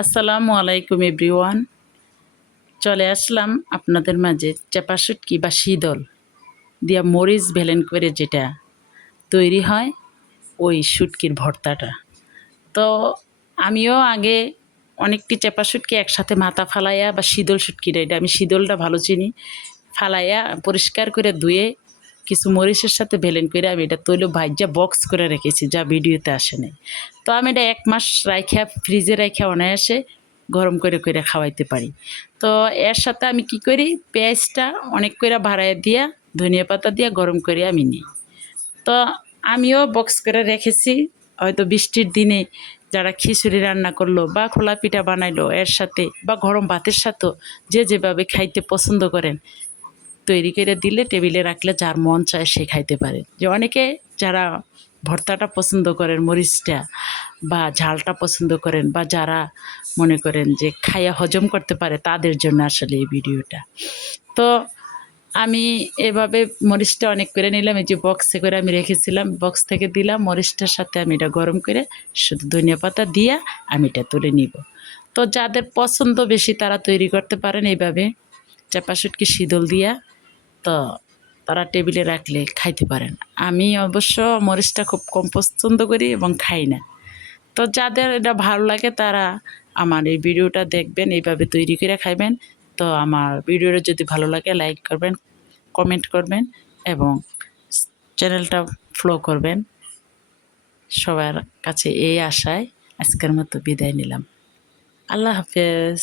আসসালামু আলাইকুম এভরিওয়ান। চলে আসলাম আপনাদের মাঝে চাপা শুটকি বা শীদল দিয়া মরিচ ভেলেন করে যেটা তৈরি হয় ওই শুটকির ভর্তাটা। তো আমিও আগে অনেকটি চাপা শুটকি একসাথে মাথা ফালাইয়া বা শীদল শুটকিটা, এটা আমি শীদলটা ভালো চিনি, ফালাইয়া পরিষ্কার করে ধুয়ে কিছু মরিচের সাথে ভেলেন করে আমি এটা তৈল ভাজ্যা বক্স করে রেখেছি, যা ভিডিওতে আসে নাই। তো আমি এটা 1 মাস রাইখা ফ্রিজে রাইখা অনায়াসে গরম করে করে খাওয়াইতে পারি। তো এর সাথে আমি কি করি, পেঁয়াজটা অনেক করে বাড়াইয়া দিয়া ধনিয়া পাতা দিয়া গরম করে আমি নিই। তো আমিও বক্স করে রেখেছি, হয়তো বৃষ্টির দিনে যারা খিচুড়ি রান্না করলো বা খোলা পিঠা বানাইলো এর সাথে বা গরম ভাতের সাথেও যে যেভাবে খাইতে পছন্দ করেন তৈরি করে দিলে টেবিলে রাখলে যার মন চায় সে খাইতে পারে। যে অনেকে যারা ভর্তাটা পছন্দ করেন, মরিচটা বা ঝালটা পছন্দ করেন, বা যারা মনে করেন যে খাইয়া হজম করতে পারে তাদের জন্য আসলে এই ভিডিওটা। তো আমি এভাবে মরিচটা অনেক করে নিলাম, এই যে বক্সে করে আমি রেখেছিলাম, বক্স থেকে দিলাম মরিচটার সাথে আমি এটা গরম করে শুধু ধনিয়া পাতা দিয়া আমি এটা তুলে নিব। তো যাদের পছন্দ বেশি তারা তৈরি করতে পারেন এইভাবে চাপা শুটকি শীতল দিয়া, তো তারা টেবিলে রাখলে খাইতে পারেন। আমি অবশ্য মরিচটা খুব কম পছন্দ করি এবং খাই না। তো যাদের এটা ভালো লাগে তারা আমার এই ভিডিওটা দেখবেন, এইভাবে তৈরি করে খাইবেন। তো আমার ভিডিওটা যদি ভালো লাগে লাইক করবেন, কমেন্ট করবেন এবং চ্যানেলটা ফলো করবেন। সবার কাছে এই আশায় আজকের মতো বিদায় নিলাম। আল্লাহ হাফেজ।